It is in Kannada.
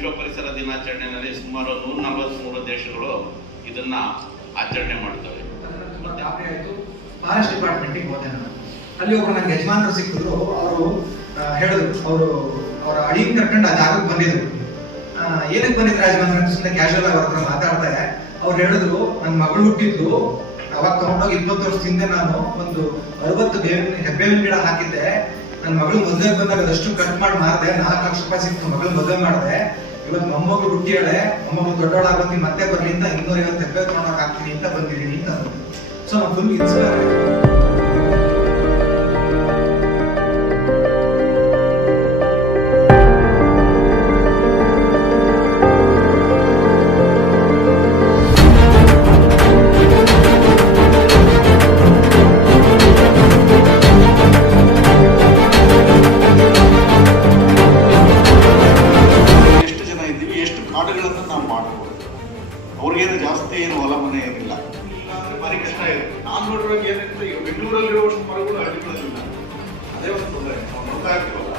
ವಿಶ್ವ ಪರಿಸರ ದಿನಾಚರಣೆಯಲ್ಲಿ ಸುಮಾರು 143 ದೇಶಗಳು ಇದನ್ನ ಆಚರಣೆ ಮಾಡ್ತವೆ. ಫಾರೆಸ್ಟ್ ಡಿಪಾರ್ಟ್ಮೆಂಟಿಗೆ ಹೋದೆ ನಾನು. ಅಲ್ಲಿ ಒಬ್ರು ನನಗೆ ಯಜಮಾನರು ಸಿಕ್ಕಿದ್ರು. ಅವರು ಹೇಳಿದ್ರು, ಅವರ ಅಡಿಗೆ ಕರ್ಕೊಂಡು ಆ ಜಾಗಕ್ಕೆ ಬಂದಿದ್ರು. ಏನಕ್ಕೆ ಬಂದಿದ್ರು ಯಜಮಾನ್ರು ಅಂತ ಸುಮ್ಮನೆ ಕ್ಯಾಶುವಲ್ ಆಗಿ ಅವ್ರ ಹತ್ರ ಮಾತಾಡ್ತಾರೆ. ಅವ್ರು ಹೇಳಿದ್ರು, ನನ್ನ ಮಗಳು ಹುಟ್ಟಿದ್ದು ಅವಾಗ ತಗೊಂಡೋಗಿ 20 ವರ್ಷದಿಂದ ನಾನು ಒಂದು 60 ಹೆಬ್ಬೇವಿನ ಗಿಡ ಹಾಕಿದ್ದೆ. ನನ್ನ ಮಗಳು ಮದುವೆ ಬಂದಾಗ ಅದಷ್ಟು ಕಟ್ ಮಾಡಿ ಮಾರಿದೆ. 4 ಲಕ್ಷ ರೂಪಾಯಿ ಸಿಕ್ತು. ಮಗಳು ಮದುವೆ ಮಾಡಿದೆ. ಇವತ್ತು ಮೊಮ್ಮಗಳು ಹುಟ್ಟಿಯಾಳೆ. ಮೊಮ್ಮಗಳು ದೊಡ್ಡವಳಾಗಿ ಮತ್ತೆ ಬರ್ಲಿ ಅಂತ 250 ಹೆಬ್ಬೆ ತಗೊಂಡೋಗಿ ಹಾಕ್ತೀನಿ ಅಂತ ಬಂದಿದ್ದೀನಿ ಅಂತ. ಸೊ ನಾನು ಫುಲ್ ಇನ್ಸ್ಪೈರ್ ಆಗಿದೆ. ಕಾಡುಗಳನ್ನು ನಾವು ಮಾಡ್ಬೋದು. ಅವ್ರಿಗೇನು ಜಾಸ್ತಿ ಏನು ಹೊಲ ಮನೆ ಏನಿಲ್ಲ, ಭಾರಿ ಕಷ್ಟ ಇದೆ. ನಾನು ನೋಡಿರುವಾಗ ಏನಿತ್ತು, ಈಗ ಬೆಂಗಳೂರಲ್ಲಿರುವಷ್ಟು ಮರಗಳು ಹಳ್ಳಿಗಳಲ್ಲಿಲ್ಲ. ಅದೇ ಒಂದು ತೊಂದರೆ. ನಾವು ನೋಡ್ತಾ ಇರ್ತೀವಲ್ಲ,